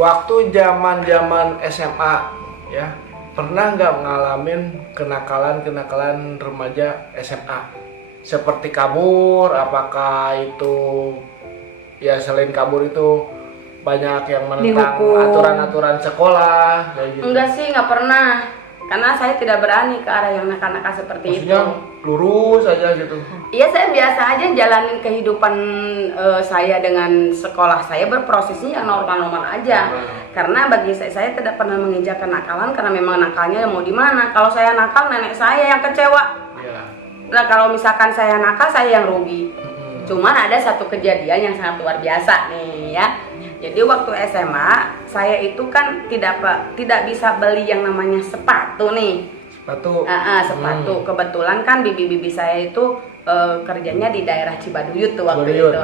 waktu zaman SMA ya, pernah nggak ngalamin kenakalan remaja SMA seperti kabur? Apakah itu ya, selain kabur itu banyak yang menentang aturan-aturan sekolah kayak gitu? Enggak sih, nggak pernah, karena saya tidak berani ke arah yang nakal-nakal seperti Maksudnya, itu. lurus aja gitu? Iya, saya biasa aja jalanin kehidupan saya dengan sekolah saya, berprosesnya yang normal-normal aja. Karena bagi saya tidak pernah menginjak kenakalan, karena memang nakalnya mau di mana. Kalau saya nakal, nenek saya yang kecewa. Iya. Nah, kalau misalkan saya nakal, saya yang rugi. Cuman ada satu kejadian yang sangat luar biasa nih ya. Jadi waktu SMA saya itu kan tidak bisa beli yang namanya sepatu nih. Sepatu. Kebetulan kan bibi saya itu kerjanya di daerah Cibaduyut tuh waktu itu.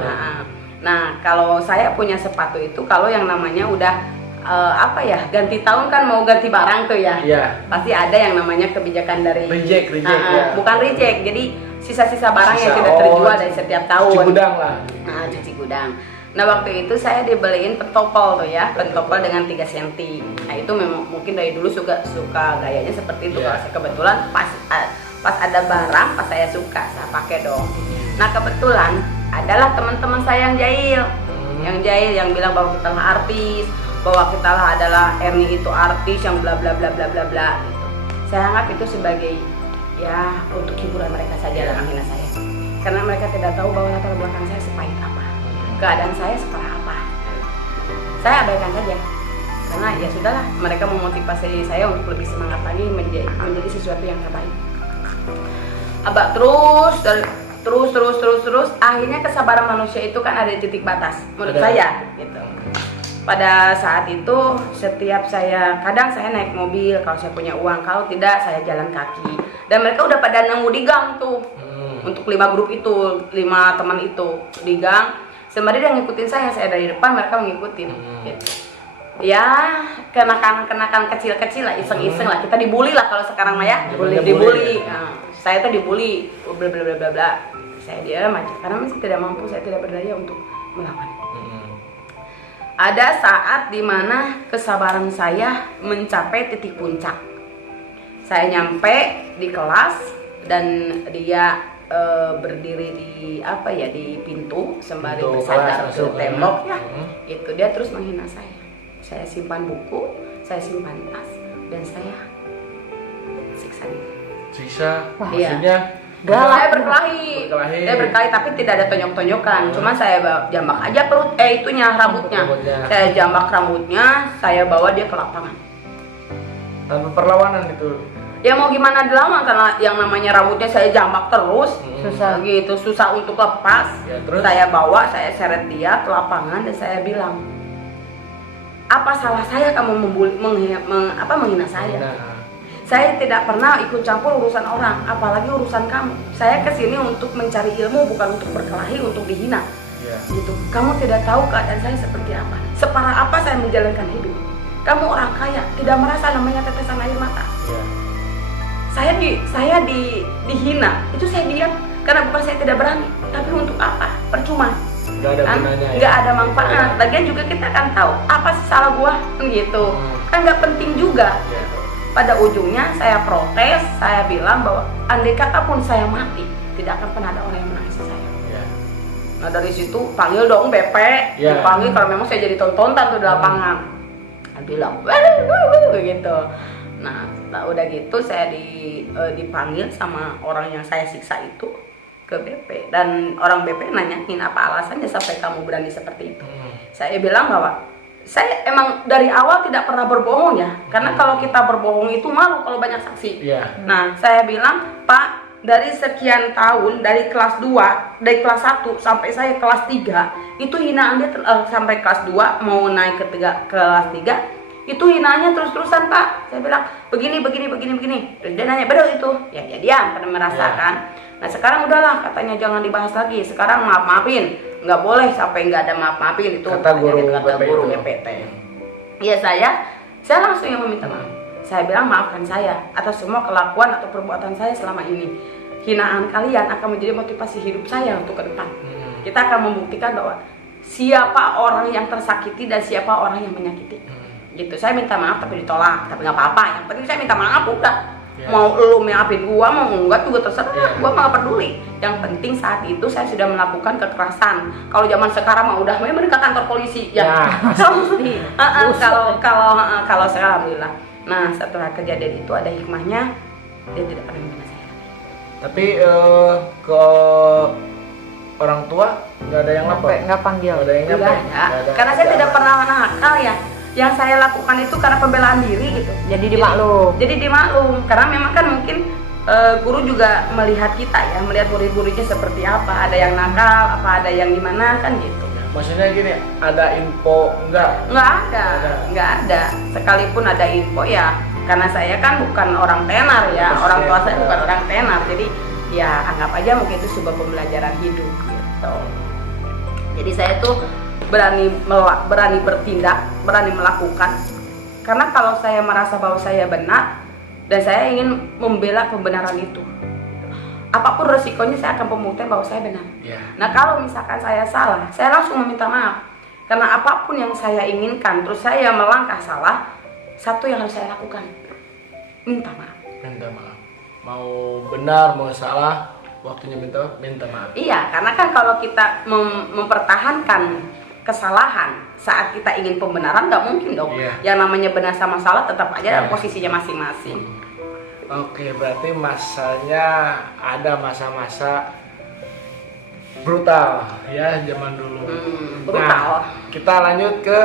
Nah, kalau saya punya sepatu itu, kalau yang namanya udah ganti tahun kan, mau ganti barang tuh ya. Pasti ada yang namanya kebijakan dari reject ya. Bukan reject, jadi sisa-sisa barang yang tidak terjual dari setiap tahun. Cuci gudang lah. Cuci gudang. Nah, waktu itu saya dibeliin pentopol tuh ya, pentopol dengan 3 cm. Nah, itu memang mungkin dari dulu suka gayanya seperti itu. Kalau saya kebetulan pas ada barang, pas saya suka, saya pakai dong. Nah, kebetulan adalah teman-teman saya yang jahil, yang bilang bahwa kita lah artis, bahwa kita lah adalah Erni itu artis yang bla bla bla bla bla bla gitu. Saya anggap itu sebagai ya untuk hiburan mereka saja lah, menghina saya. Karena mereka tidak tahu bahwa latar belakang saya sepahit apa, keadaan saya separah apa. Saya abaikan saja, karena ya sudahlah, mereka memotivasi saya untuk lebih semangat lagi menjadi sesuatu yang terbaik. Abah terus akhirnya kesabaran manusia itu kan ada di titik batas menurut saya gitu. Pada saat itu setiap kadang saya naik mobil kalau saya punya uang, kalau tidak saya jalan kaki. Dan mereka udah pada nunggu di gang tuh. Untuk 5 grup itu, 5 teman itu di gang. Sembari dia ngikutin saya dari depan, mereka ngikutin. Gitu. Ya, kenakan kecil-kecil lah, iseng-iseng lah. Kita dibully lah kalau sekarang mah ya. Dibully. Nah, saya tuh dibully, bla bla bla bla bla. Saya diam aja karena masih tidak mampu, saya tidak berdaya untuk melawan. Ada saat dimana kesabaran saya mencapai titik puncak. Saya nyampe di kelas dan dia berdiri di pintu sembari bersandar ke tembok ya. Itu dia terus menghina saya. Saya simpan buku, saya simpan tas, dan saya siksa dia. Siksa? Maksudnya? Saya berkelahi. Saya berkelahi tapi tidak ada tonjok-tonjokan. Cuma saya jambak aja rambutnya. Saya jambak rambutnya, saya bawa dia ke lapangan. Tanpa perlawanan itu? Ya mau gimana dilawan, karena yang namanya rambutnya saya jambak terus. Susah untuk lepas. Ya, terus? Saya bawa, saya seret dia ke lapangan dan saya bilang, apa salah saya kamu menghina saya? Saya tidak pernah ikut campur urusan orang, apalagi urusan kamu. Saya kesini untuk mencari ilmu, bukan untuk berkelahi, untuk dihina. Gitu. Kamu tidak tahu keadaan saya seperti apa, separah apa saya menjalankan hidup. Kamu orang kaya, tidak merasa namanya tetesan air mata. Saya dihina, itu saya diam karena bukan saya tidak berani, tapi untuk apa? Percuma. Gak ada gunanya. Gak ada manfaat. Lagian juga kita kan tahu apa sih salah gua, gitu. Kan nggak penting juga. Pada ujungnya saya protes, saya bilang bahwa andai kata pun saya mati, tidak akan pernah ada orang yang menangisi saya. Nah, dari situ panggil dong BP, dipanggil kalau memang saya jadi tontonan tuh di lapangan. Saya bilang, gitu. Nah, udah gitu saya dipanggil sama orang yang saya siksa itu ke BP, dan orang BP nanyain apa alasannya sampai kamu berani seperti itu. Saya bilang bahwa saya emang dari awal tidak pernah berbohong ya, karena kalau kita berbohong itu malu kalau banyak saksi. Nah, saya bilang, Pak, dari sekian tahun, dari kelas 2, dari kelas 1 sampai saya kelas 3, itu hinaan dia sampai kelas 2 mau naik ke kelas 3, itu hinaannya terus-terusan, Pak. Saya bilang, begini. Terus dia nanya, betul itu? Ya diam, karena merasakan. Nah, sekarang udahlah, katanya jangan dibahas lagi. Sekarang maaf-maafin. Nggak boleh sampai nggak ada maaf-maafin, itu kata guru BPT. Iya, saya langsung yang meminta maaf. Saya bilang maafkan saya atas semua kelakuan atau perbuatan saya selama ini. Hinaan kalian akan menjadi motivasi hidup saya untuk ke depan. Kita akan membuktikan bahwa siapa orang yang tersakiti dan siapa orang yang menyakiti. Gitu. Saya minta maaf tapi ditolak, tapi nggak apa-apa. Yang penting saya minta maaf udah. Mau lu maafin gua, mau enggak juga terserah. Gua nggak peduli. Yang penting saat itu saya sudah melakukan kekerasan. Kalau zaman sekarang mah udah mereka kantor polisi ya. Kalau saya alhamdulillah. Nah, setelah kejadian itu ada hikmahnya, dia tidak pernah membela saya. Tapi ke orang tua nggak ada yang lapor, nggak panggil, nggak ada yang nyampe. Karena saya tidak pernah nakal ya. Yang saya lakukan itu karena pembelaan diri gitu. Jadi dimaklum. Jadi dimaklum. Karena memang kan mungkin guru juga melihat kita ya, melihat murid-muridnya seperti apa. Ada yang nakal, apa ada yang gimana kan gitu. Maksudnya gini, ada info enggak? Nggak ada. Sekalipun ada info ya, karena saya kan bukan orang tenar ya, orang tua saya bukan orang tenar. Jadi ya anggap aja mungkin itu sebuah pembelajaran hidup gitu. Jadi saya tuh berani bertindak, berani melakukan. Karena kalau saya merasa bahwa saya benar dan saya ingin membela kebenaran itu, apapun resikonya saya akan membuktikan bahwa saya benar. Nah kalau misalkan saya salah, saya langsung meminta maaf. Karena apapun yang saya inginkan, terus saya melangkah salah, satu yang harus saya lakukan, minta maaf. Minta maaf. Mau benar, mau salah, waktunya minta maaf. Iya, karena kan kalau kita mempertahankan kesalahan saat kita ingin pembenaran, nggak mungkin dong. Yang namanya benar sama salah tetap aja dalam posisinya masing-masing. Oke, berarti masanya ada masa-masa brutal ya zaman dulu. Brutal. Nah, kita lanjut ke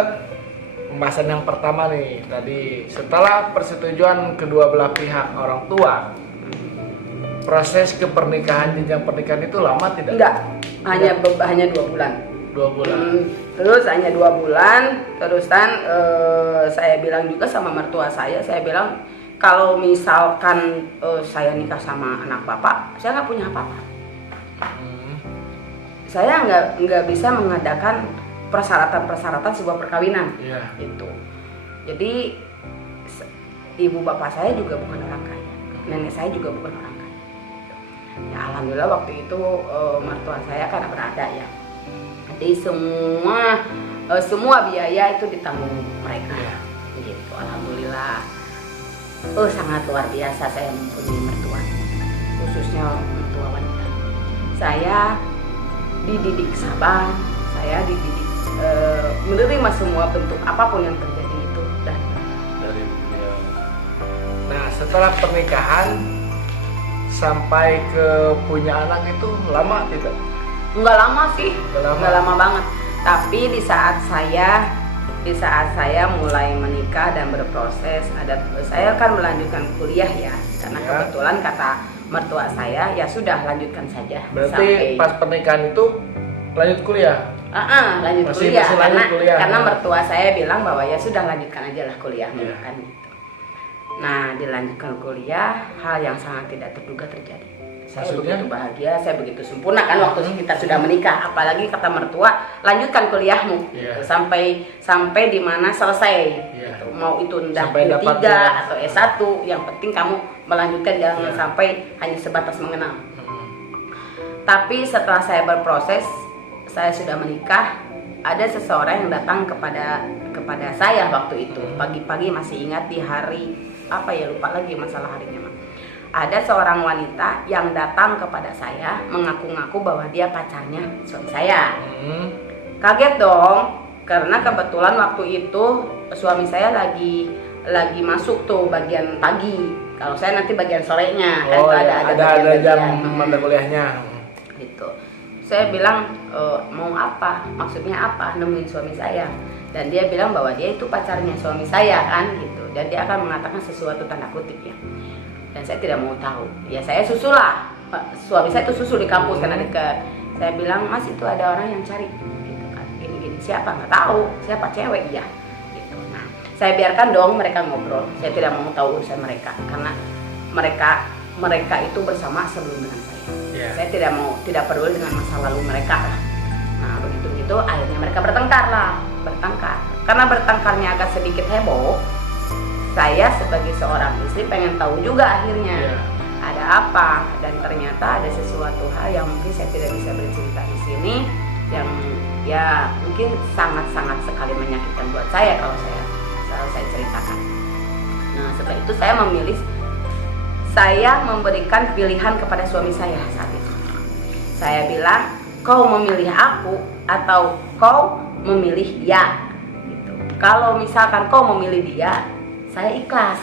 pembahasan yang pertama nih. Tadi setelah persetujuan kedua belah pihak orang tua, proses kepernikahan, jenjang pernikahan itu lama tidak? Enggak, hanya 2 bulan. 2 bulan. Terus hanya 2 bulan, terusan saya bilang juga sama mertua saya bilang kalau misalkan saya nikah sama anak bapak, saya nggak punya apa-apa. Saya nggak bisa mengadakan persyaratan sebuah perkawinan. Itu. Jadi ibu bapak saya juga bukan orang kaya, nenek saya juga bukan orang kaya. Ya alhamdulillah waktu itu mertua saya karena berada ya. Jadi semua biaya itu ditanggung mereka. Gitu, alhamdulillah. Sangat luar biasa saya mempunyai mertua, khususnya mertua wanita. Saya dididik sabar, saya dididik menerima semua bentuk apapun yang terjadi itu dari beliau. Nah, setelah pernikahan sampai ke punya anak itu lama tidak? Enggak lama sih, enggak lama banget. Tapi di saat saya mulai menikah dan berproses, saya kan melanjutkan kuliah ya, karena kebetulan kata mertua saya ya sudah lanjutkan saja. Berarti pas pernikahan itu lanjut kuliah? Lanjut kuliah. Karena mertua saya bilang bahwa ya sudah lanjutkan aja lah kuliahmu kan gitu. Nah dilanjutkan kuliah, hal yang sangat tidak terduga terjadi. Saya begitu bahagia, saya begitu sempurna kan waktu kita sudah menikah. Apalagi kata mertua, lanjutkan kuliahmu sampai di mana selesai. Gitu. Mau itu udah D3 atau S1, yang penting kamu melanjutkan, jangan sampai hanya sebatas mengenal. Tapi setelah saya berproses, saya sudah menikah, ada seseorang yang datang kepada saya waktu itu. Pagi-pagi masih ingat di hari apa ya, lupa lagi masalah harinya. Ada seorang wanita yang datang kepada saya mengaku-ngaku bahwa dia pacarnya suami saya. Kaget dong, karena kebetulan waktu itu suami saya lagi masuk tuh bagian pagi. Kalau saya nanti bagian sorenya. Ada jam mata kuliahnya. Gitu. Saya bilang mau apa? Maksudnya apa? Nemuin suami saya. Dan dia bilang bahwa dia itu pacarnya suami saya kan gitu. Dan dia akan mengatakan sesuatu tanda kutip ya. Dan saya tidak mau tahu. Ya saya susul lah. Suami saya itu susul di kampus karena dekat. Saya bilang, Mas itu ada orang yang cari. Gitu kan. Gini-gini. Siapa? Nggak tahu. Siapa? Cewek ya. Gitu. Nah, saya biarkan dong mereka ngobrol. Saya tidak mau tahu urusan mereka karena mereka itu bersama sebelum dengan saya. Saya tidak peduli dengan masa lalu mereka lah. Nah begitu akhirnya mereka bertengkar. Karena bertengkarnya agak sedikit heboh. Saya sebagai seorang istri pengen tahu juga akhirnya ada apa, dan ternyata ada sesuatu hal yang mungkin saya tidak bisa bercerita di sini. yang ya mungkin sangat-sangat sekali menyakitkan buat saya kalau saya ceritakan. Nah setelah itu saya memberikan pilihan kepada suami saya saat itu. Saya bilang, kau memilih aku atau kau memilih dia gitu. Kalau misalkan kau memilih dia, saya ikhlas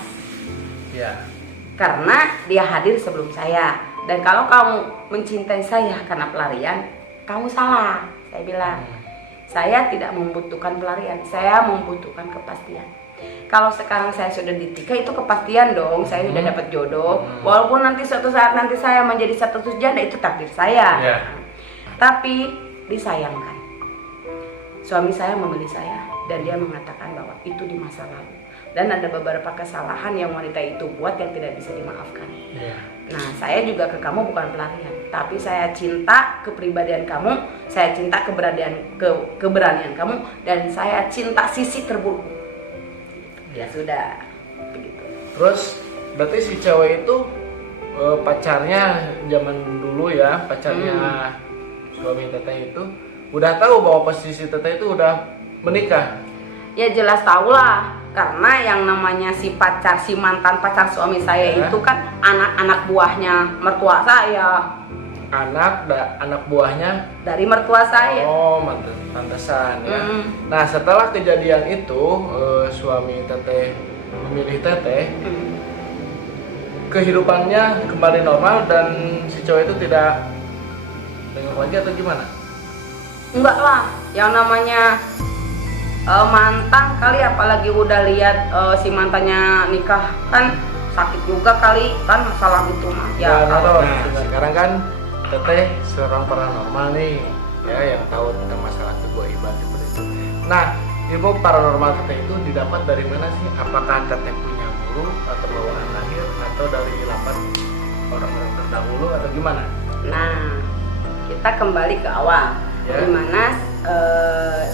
Ya. karena dia hadir sebelum saya. Dan kalau kamu mencintai saya karena pelarian, kamu salah. Saya bilang, saya tidak membutuhkan pelarian, saya membutuhkan kepastian. Kalau sekarang saya sudah ditikah, itu kepastian dong, saya sudah dapat jodoh. Walaupun nanti suatu saat nanti saya menjadi status janda, itu takdir saya. Ya. Tapi disayangkan, suami saya memilih saya dan dia mengatakan bahwa itu di masa lalu. Dan ada beberapa kesalahan yang wanita itu buat yang tidak bisa dimaafkan. Ya. Nah, saya juga ke kamu bukan pelarian, tapi saya cinta kepribadian kamu, saya cinta keberanian kamu, dan saya cinta sisi terburuk. Ya sudah, begitu. Terus berarti si cewek itu pacarnya zaman dulu ya, pacarnya suami teteh itu udah tahu bahwa posisi teteh itu udah menikah. Ya jelas tahu lah, karena yang namanya si mantan pacar suami saya itu kan anak-anak buahnya mertua saya. Anak buahnya Dari mertua saya. oh pantesan ya. Nah setelah kejadian itu suami teteh memilih teteh, kehidupannya kembali normal dan si cowok itu tidak nengok lagi atau gimana? Enggak lah, yang namanya mantan kali, apalagi udah lihat si mantannya nikah kan sakit juga kali kan masalah itu mah. Ya kalau sekarang kan teteh seorang paranormal nih ya, yang tahu tentang masalah kegaiban seperti itu. Nah ilmu paranormal teteh itu didapat dari mana sih? Apakah teteh punya guru atau bawaan lahir atau dari ilapan orang-orang terdahulu atau gimana? Nah kita kembali ke awal, dimana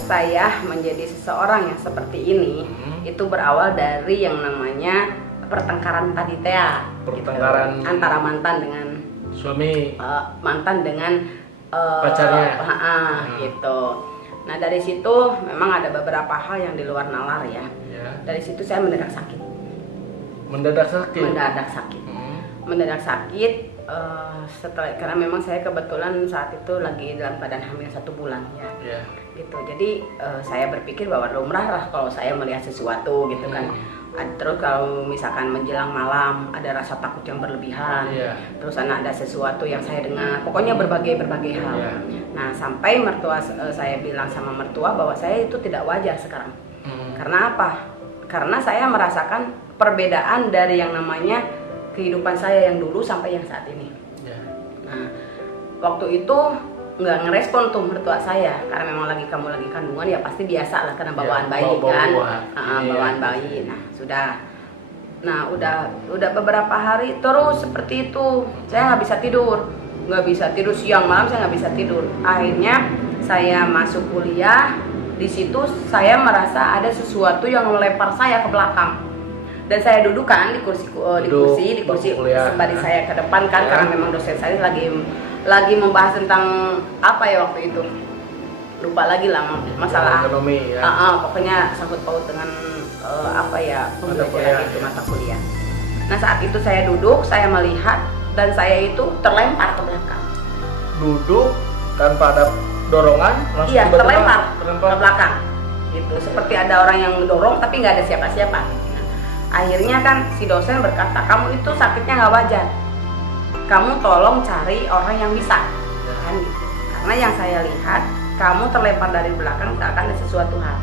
saya menjadi seseorang yang seperti ini itu berawal dari yang namanya pertengkaran tadi teh, Pertengkaran gitu. Antara mantan dengan suami, mantan dengan pacarnya, gitu. Nah dari situ memang ada beberapa hal yang di luar nalar ya. Dari situ saya mendadak sakit. Mendadak sakit. Mendadak sakit. Setelah, karena memang saya kebetulan saat itu lagi dalam keadaan hamil 1 bulan ya. Gitu. Jadi saya berpikir bahwa lumrah lah kalau saya melihat sesuatu gitu kan. Terus kalau misalkan menjelang malam ada rasa takut yang berlebihan, terus ada sesuatu yang saya dengar, pokoknya berbagai hal. Nah sampai mertua saya bilang sama mertua bahwa saya itu tidak wajar sekarang. Karena apa? Karena saya merasakan perbedaan dari yang namanya kehidupan saya yang dulu sampai yang saat ini. Nah waktu itu nggak ngerespon tuh mertua saya, karena memang kamu lagi kandungan ya pasti biasa lah karena bawaan bayi kan, bawaan bayi. Nah sudah, udah beberapa hari terus seperti itu, saya nggak bisa tidur siang malam, saya nggak bisa tidur. Akhirnya saya masuk kuliah, di situ saya merasa ada sesuatu yang melempar saya ke belakang. Dan saya duduk kan di kursi sembari saya ke depan kan, karena memang dosen saya lagi membahas tentang apa ya waktu itu, lupa lagi lah masalah ekonomi ya. Pokoknya sangkut paut dengan mata kuliah. Nah saat itu saya duduk, saya melihat dan saya itu terlempar ke belakang. Duduk tanpa ada dorongan, langsung iya terlempar ke belakang gitu, seperti ada orang yang mendorong tapi nggak ada siapa-siapa. Akhirnya kan si dosen berkata, kamu itu sakitnya nggak wajar, kamu tolong cari orang yang bisa kan gitu. Karena yang saya lihat kamu terlempar dari belakang seakan ada sesuatu hal.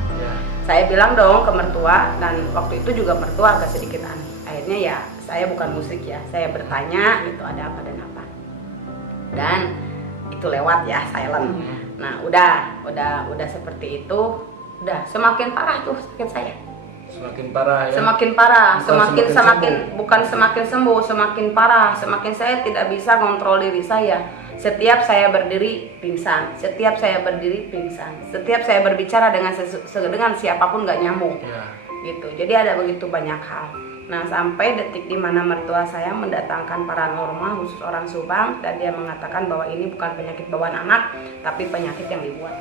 Saya bilang dong ke mertua, dan waktu itu juga mertua agak sedikit aneh. Akhirnya ya saya bukan musik ya, saya bertanya itu ada apa dan apa, dan itu lewat ya silent. Nah udah seperti itu, udah semakin parah tuh sakit saya. Semakin parah ya. Bukan semakin sembuh, semakin parah. Semakin saya tidak bisa kontrol diri saya. Setiap saya berdiri pingsan, setiap saya berbicara dengan siapapun nggak nyambung. gitu. Jadi ada begitu banyak hal. Nah, sampai detik di mana mertua saya mendatangkan paranormal khusus orang Subang, dan dia mengatakan bahwa ini bukan penyakit bawaan anak, tapi penyakit yang dibuat.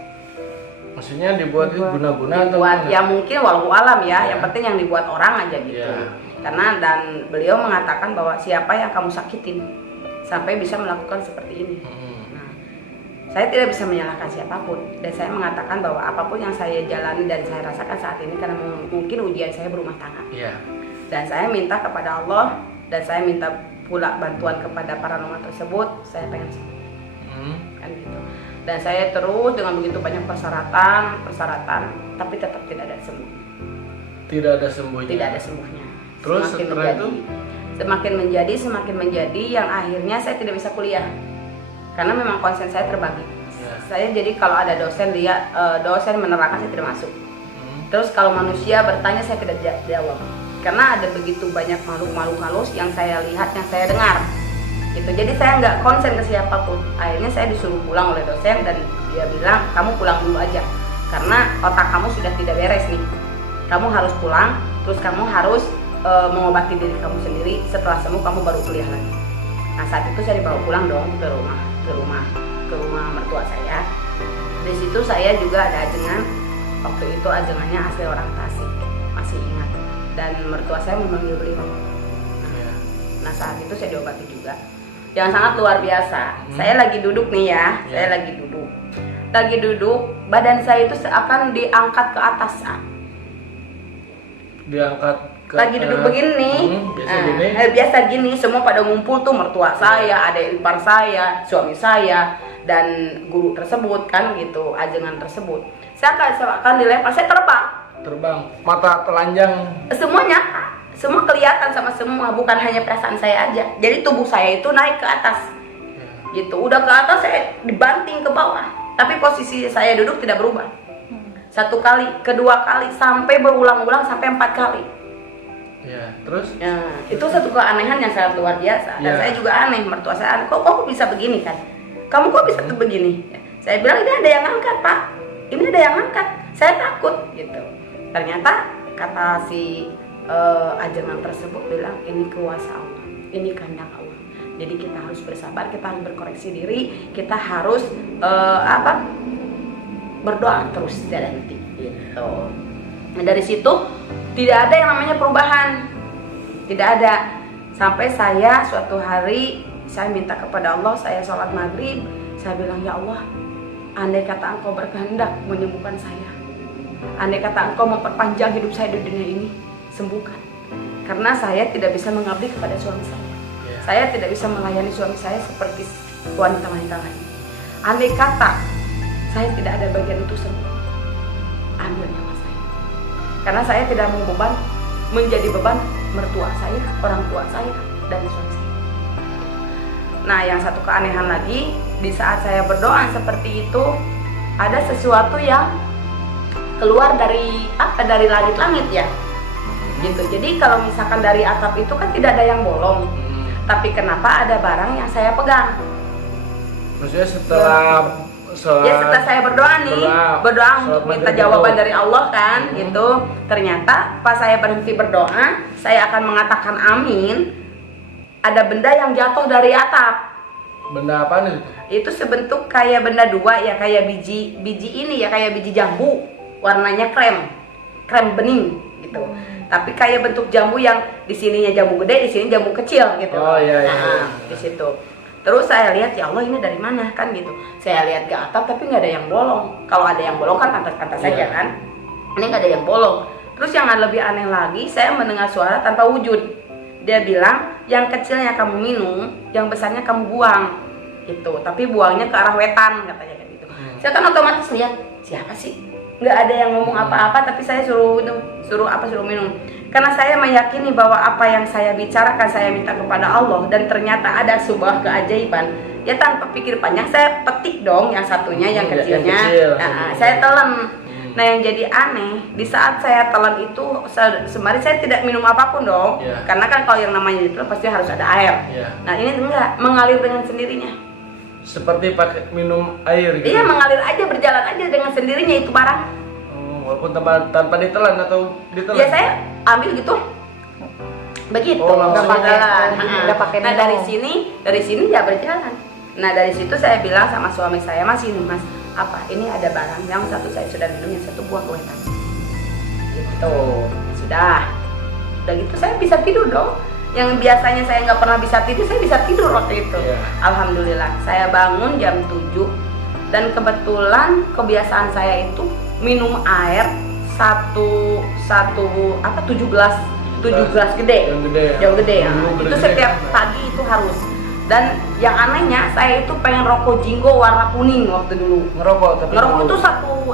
Maksudnya dibuat itu guna-guna atau Dibuat gimana? ya mungkin walau alam ya, Ya. yang penting yang dibuat orang aja gitu. Ya. Karena dan beliau mengatakan bahwa siapa yang kamu sakitin sampai bisa melakukan seperti ini. Nah, saya tidak bisa menyalahkan siapapun, dan saya mengatakan bahwa apapun yang saya jalani dan saya rasakan saat ini karena mungkin ujian saya berumah tangga. Iya. Dan saya minta kepada Allah, dan saya minta pula bantuan kepada paranormal tersebut. Saya pengen sembuh, kan gitu. Dan saya terus dengan begitu banyak persyaratan, tapi tetap tidak ada sembuh. Tidak ada sembuhnya. Tidak ada sembuhnya. Terus setelah itu? Semakin menjadi yang akhirnya saya tidak bisa kuliah karena memang konsen saya terbagi. Ya. Saya jadi kalau ada dosen dosen menerangkan saya tidak masuk. Terus kalau manusia bertanya saya tidak jawab. Karena ada begitu banyak makhluk-makhluk halus yang saya lihat, yang saya dengar gitu. Jadi saya nggak konsen ke siapapun. Akhirnya saya disuruh pulang oleh dosen, dan dia bilang kamu pulang dulu aja karena otak kamu sudah tidak beres nih. Kamu harus pulang, terus kamu harus mengobati diri kamu sendiri. Setelah sembuh kamu baru kuliah lagi. Nah, saat itu saya dibawa pulang dong ke rumah mertua saya. Di situ saya juga ada ajengan. Waktu itu ajengannya asli orang Tasik, masih ingat. Dan mertua saya memanggil beliau. Nah, saat itu saya diobati juga. Yang sangat luar biasa. Saya lagi duduk nih ya. Saya lagi duduk. Badan saya itu seakan diangkat ke atas. Diangkat ke Lagi duduk begini. Biasa gini. Semua pada ngumpul tuh, mertua saya, adik ipar saya, suami saya, dan guru tersebut kan gitu, ajengan tersebut. Saya akan dilempar, saya terbang, mata telanjang. semuanya, semua kelihatan sama semua, bukan hanya perasaan saya aja. Jadi tubuh saya itu naik ke atas gitu, udah ke atas saya dibanting ke bawah, tapi posisi saya duduk tidak berubah. 1 kali, kedua kali, sampai berulang-ulang sampai 4 kali. Ya, terus? Ya, itu satu keanehan yang sangat luar biasa. Dan saya juga aneh, mertua saya, kok bisa begini kan? Kamu kok bisa begini? Saya bilang ini ada yang angkat, Pak. Ini ada yang angkat. Saya takut gitu. Ternyata kata si ajengan tersebut bilang ini kuasa Allah, ini kehendak Allah. Jadi kita harus bersabar, kita harus berkoreksi diri, kita harus berdoa terus tidak henti gitu. Nah, dari situ tidak ada yang namanya perubahan, tidak ada. Sampai saya suatu hari saya minta kepada Allah, saya sholat maghrib, saya bilang ya Allah, andai kata Engkau berkehendak menyembuhkan saya, andai kata Engkau memperpanjang hidup saya di dunia ini, sembuhkan. Karena saya tidak bisa mengabdi kepada suami saya. Saya tidak bisa melayani suami saya seperti wanita-wanita lain. Andai kata saya tidak ada bagian untuk sembuh, ambil nyawa saya. Karena saya tidak mau menjadi beban mertua saya, orang tua saya, dan suami saya. Nah, yang satu keanehan lagi, di saat saya berdoa seperti itu, ada sesuatu yang keluar dari langit-langit ya. Gitu. Jadi kalau misalkan dari atap itu kan tidak ada yang bolong. Tapi kenapa ada barang yang saya pegang? Maksudnya setelah saya berdoa nih, untuk minta jawaban dari Allah kan, gitu. Ternyata pas saya berhenti berdoa, saya akan mengatakan amin. Ada benda yang jatuh dari atap. Benda apa nih? Itu sebentuk kayak benda dua ya, kayak biji ini ya, kayak biji jambu, warnanya krem bening gitu. Tapi kayak bentuk jambu yang di sininya jambu gede, di sini jambu kecil gitu. Oh iya. Di situ. Terus saya lihat ya Allah ini dari mana kan gitu. Saya lihat ke atap tapi nggak ada yang bolong. Kalau ada yang bolong kan pantas-pantas saja kan. Ini nggak ada yang bolong. Terus yang lebih aneh lagi, saya mendengar suara tanpa wujud. Dia bilang yang kecilnya kamu minum, yang besarnya kamu buang gitu. Tapi buangnya ke arah wetan katanya kan gitu. Saya kan otomatis lihat siapa sih? Nggak ada yang ngomong apa-apa, tapi saya suruh minum. Karena saya meyakini bahwa apa yang saya bicarakan saya minta kepada Allah, dan ternyata ada sebuah keajaiban. Ya tanpa pikir panjang saya petik dong yang satunya, yang kecilnya. Saya telan. Nah, yang jadi aneh, di saat saya telan itu sembari saya tidak minum apapun dong. Karena kan kalau yang namanya ditelan pasti harus ada air. Nah, ini enggak, mengalir dengan sendirinya. Seperti pakai minum air gitu. Iya, mengalir aja, berjalan aja dengan sendirinya itu barang. Walaupun tanpa ditelan atau ditelan. Ya saya ambil gitu. Begitu. Oh, langsung. Nggak berjalan. Nggak pakai Nah minum. dari sini ya berjalan. Nah dari situ saya bilang sama suami saya, Mas ini Mas, apa ini ada barang yang satu saya sudah minum, yang satu buah kewetan. Gitu. Sudah gitu saya bisa tidur dong. Yang biasanya saya nggak pernah bisa tidur, saya bisa tidur waktu itu. Iya. Alhamdulillah. Saya bangun jam 7 dan kebetulan kebiasaan saya itu minum air 7 gelas 7 gelas gede. Yang gede ya. Ya. Dulu Itu gede. setiap pagi itu harus. Dan yang anehnya saya itu pengen rokok Jinggo warna kuning waktu dulu. Ngerokok tapi Ngerokok dulu. itu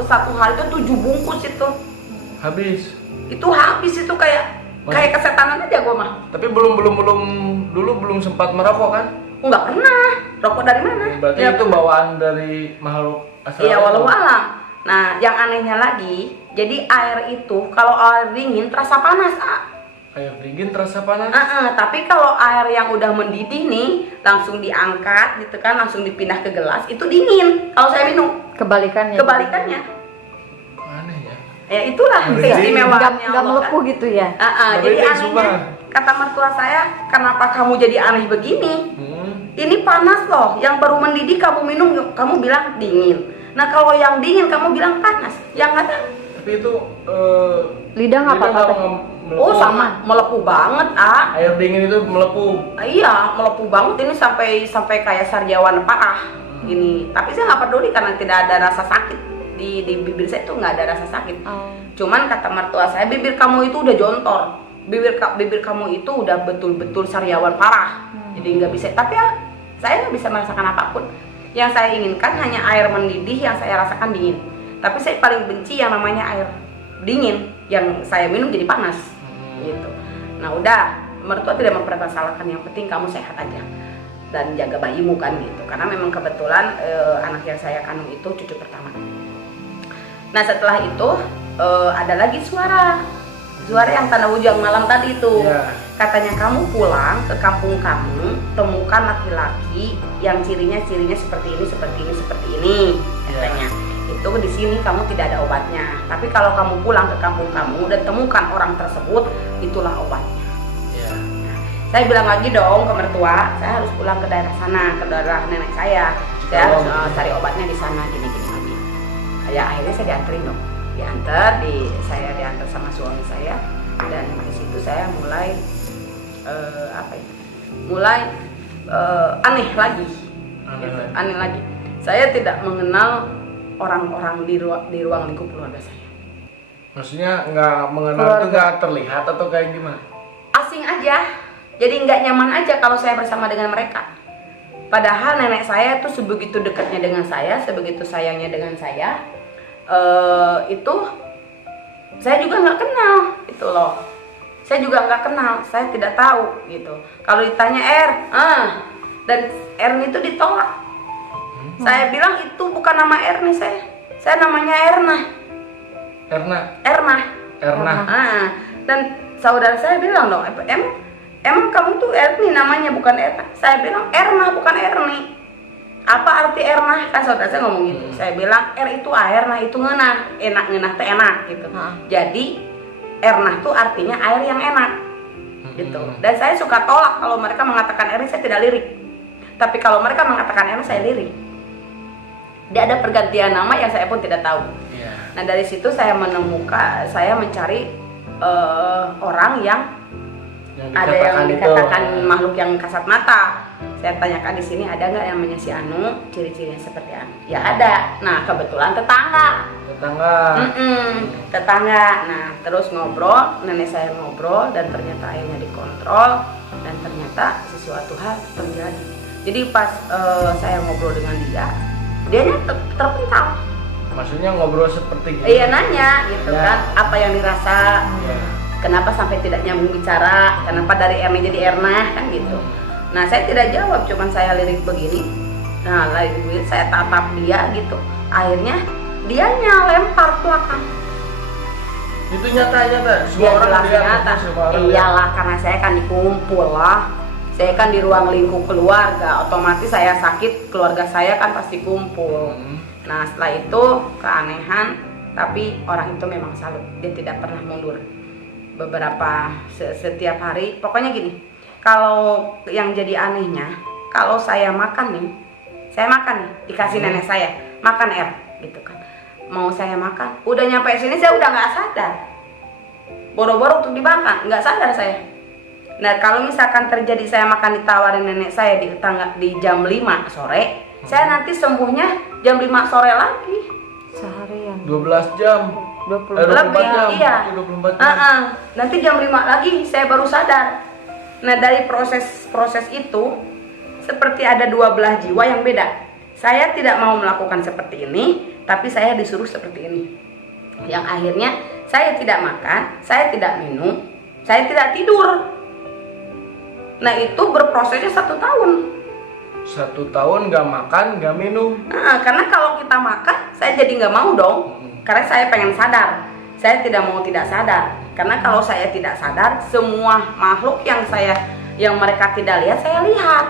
satu hari itu 7 bungkus itu. Habis. Itu habis itu kayak kesetanan aja gua mah. Tapi belum sempat merokok kan? Nggak pernah. Rokok dari mana? Berarti Ya, itu bawaan dari makhluk asal. iya, walau alam. Nah, yang anehnya lagi, jadi air itu kalau air dingin terasa panas. Air dingin terasa panas. Tapi kalau air yang udah mendidih nih, langsung diangkat gitu kan, langsung dipindah ke gelas, itu dingin. Kalau saya minum, Kebalikannya. kebalikannya. Aneh ya. Ya itulah Ngeri. keistimewaannya Nggak Allah, melepuh kan. gitu ya. Jadi Ngeri, anehnya, sumpah. kata mertua saya, kenapa kamu jadi aneh begini? Hmm. Ini panas loh, yang baru mendidih kamu minum, kamu bilang dingin. Nah kalau yang dingin kamu bilang panas, yang nggak tahu. Tapi itu Lidah nggak apa-apa. melepuh. Oh sama, melepuh banget Air dingin itu melepuh. Iya, melepuh banget ini sampai kayak sarjawan parah ini. Tapi saya nggak peduli karena tidak ada rasa sakit di bibir saya, itu nggak ada rasa sakit. Oh. Cuman kata mertua saya, bibir kamu itu udah jontor, bibir kamu itu udah betul-betul sarjawan parah. Jadi nggak bisa. Tapi ya, saya nggak bisa merasakan apapun. Yang saya inginkan hanya air mendidih yang saya rasakan dingin. Tapi saya paling benci yang namanya air dingin yang saya minum jadi panas. Gitu. Nah udah, mertua tidak mempermasalahkan, yang penting kamu sehat aja dan jaga bayimu kan gitu. Karena memang kebetulan anak yang saya kandung itu cucu pertama. Nah setelah itu ada lagi suara yang tanda ujang malam tadi itu. Iya. Katanya kamu pulang ke kampung kamu, temukan laki-laki yang cirinya seperti ini katanya. Itu di sini kamu tidak ada obatnya. Tapi kalau kamu pulang ke kampung kamu dan temukan orang tersebut, itulah obatnya. Iya. Saya bilang lagi dong ke mertua, saya harus pulang ke daerah sana, ke daerah nenek saya. Saya harus cari obatnya di sana, gini. Ya akhirnya saya dianterin dong. Saya diantar sama suami saya, dan di situ saya mulai aneh lagi. Aneh lagi. Saya tidak mengenal orang-orang di ruang lingkup keluarga saya. Maksudnya nggak mengenal itu nggak terlihat atau kayak gimana? Asing aja, jadi nggak nyaman aja kalau saya bersama dengan mereka. Padahal nenek saya tuh sebegitu dekatnya dengan saya, sebegitu sayangnya dengan saya. Itu saya juga nggak kenal, itu loh. Saya juga nggak kenal, saya tidak tahu gitu. Kalau ditanya dan Erni itu ditolak. Saya bilang itu bukan nama Erni saya namanya Erna. Dan saudara saya bilang dong, emang kamu tuh Erni namanya bukan Erna. Saya bilang Erna bukan Erni. Apa arti Erna? Kan saudara saya ngomong gitu. Saya bilang itu air, nah itu ngenah, ngenah teh enak gitu. Jadi Erna tuh artinya air yang enak gitu. Dan saya suka tolak kalau mereka mengatakan Erni, saya tidak lirik. Tapi kalau mereka mengatakan Erni, saya lirik. Dia ada pergantian nama yang saya pun tidak tahu. Nah dari situ saya mencari orang yang ada yang dikatakan makhluk yang kasat mata. Saya tanyakan di sini ada nggak yang namanya si Anu, ciri-cirinya seperti Anu? Ya ada. Nah kebetulan tetangga. Nah terus ngobrol, nenek saya ngobrol dan ternyata akhirnya dikontrol dan ternyata sesuatu hal terjadi. Jadi pas saya ngobrol dengan dianya terpental. Maksudnya ngobrol seperti gitu? Iya nanya gitu kan, apa yang dirasa? Kenapa sampai tidak nyambung bicara? Kenapa dari Erni jadi Erna kan gitu? Nah saya tidak jawab, cuman saya lirik begini. Nah lirik saya tatap dia gitu. Akhirnya dianya lempar ke belakang. Itu nyata. Dia jelas nyata. Iyalah karena saya kan dikumpul lah. Saya kan di ruang lingkup keluarga, otomatis saya sakit, keluarga saya kan pasti kumpul. Nah setelah itu keanehan, tapi orang itu memang salut, dia tidak pernah mundur. Beberapa setiap hari, pokoknya gini, kalau yang jadi anehnya, kalau saya makan nih, dikasih nenek saya makan gitu kan, mau saya makan, udah nyampe sini saya udah nggak sadar, boro-boro untuk dimakan, nggak sadar saya. Nah kalau misalkan terjadi saya makan ditawarin nenek saya di jam 5 sore, saya nanti sembuhnya jam 5 sore lagi. Seharian 12 jam. 20 Lebih, jam. iya. 24 jam. Nanti jam 5 lagi saya baru sadar. Nah dari proses itu seperti ada dua belah jiwa yang beda. Saya tidak mau melakukan seperti ini, tapi saya disuruh seperti ini. Yang akhirnya saya tidak makan, saya tidak minum, saya tidak tidur. Nah itu berprosesnya 1 tahun. 1 tahun nggak makan, nggak minum. Karena kalau kita makan, saya jadi nggak mau dong. Karena saya pengen sadar. Saya tidak mau tidak sadar. Karena kalau saya tidak sadar, semua makhluk yang mereka tidak lihat, saya lihat.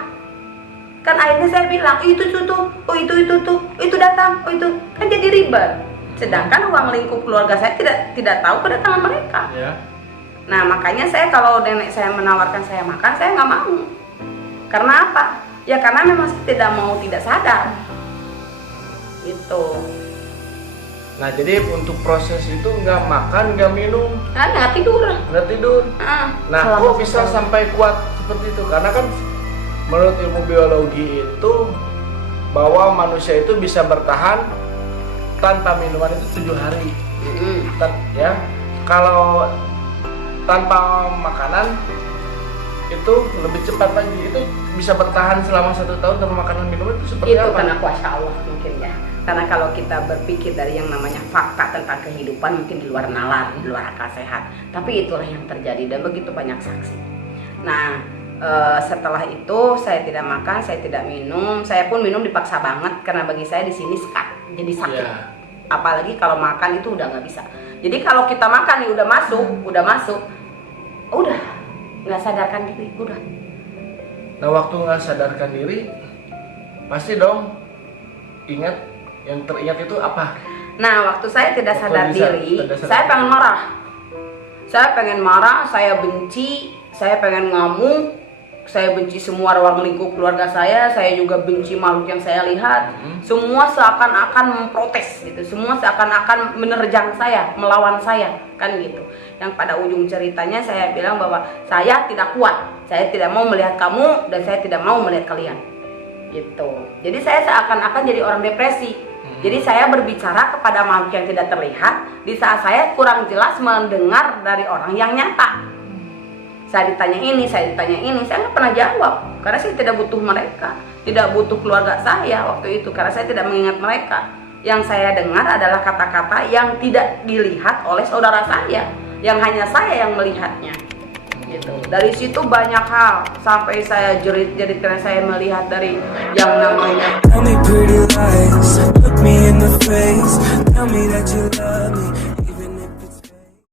Kan akhirnya saya bilang, itu datang, itu kan jadi ribet. Sedangkan ruang lingkup keluarga saya tidak tahu kedatangan mereka. Ya. Nah makanya saya kalau nenek saya menawarkan saya makan, saya nggak mau. Karena apa? Ya karena memang saya tidak mau tidak sadar. Gitu. Nah jadi untuk proses itu nggak makan, nggak minum, Nggak tidur. nggak tidur. Nah Selama kok bisa setahun. sampai kuat seperti itu? Karena kan menurut ilmu biologi itu bahwa manusia itu bisa bertahan tanpa minuman itu 7 hari. Ya, kalau tanpa makanan itu lebih cepat lagi. Itu bisa bertahan selama 1 tahun tanpa makanan minuman itu seperti Itu apa? karena kuasa Allah mungkin ya. Karena kalau kita berpikir dari yang namanya fakta tentang kehidupan mungkin di luar nalar, di luar akal sehat. Tapi itulah yang terjadi dan begitu banyak saksi. Nah setelah itu saya tidak makan, saya tidak minum. Saya pun minum dipaksa banget karena bagi saya di sini sekat, jadi sakit. Ya. Apalagi kalau makan itu udah nggak bisa. Jadi kalau kita makan nih udah masuk, udah nggak sadarkan diri, udah. Nah waktu nggak sadarkan diri, pasti dong ingat. Yang teringat itu apa? Nah, waktu saya tidak Waktu sadar bisa- diri, tidak sadar saya diri. pengen marah. Saya benci, saya pengen ngamuk, saya benci semua ruang lingkup keluarga saya juga benci makhluk yang saya lihat. Semua seakan-akan memprotes gitu, semua seakan-akan menerjang saya, melawan saya, kan gitu. Yang pada ujung ceritanya saya bilang bahwa saya tidak kuat, saya tidak mau melihat kamu dan saya tidak mau melihat kalian. Gitu. Jadi saya seakan-akan jadi orang depresi. Jadi saya berbicara kepada makhluk yang tidak terlihat di saat saya kurang jelas mendengar dari orang yang nyata. Saya ditanya ini, saya nggak pernah jawab karena saya tidak butuh mereka, tidak butuh keluarga saya waktu itu karena saya tidak mengingat mereka. Yang saya dengar adalah kata-kata yang tidak dilihat oleh saudara saya, yang hanya saya yang melihatnya. Gitu. Dari situ banyak hal sampai saya jerit-jerit karena saya melihat dari yang namanya Tell me pretty lies, look me in the face. Tell me that you love me.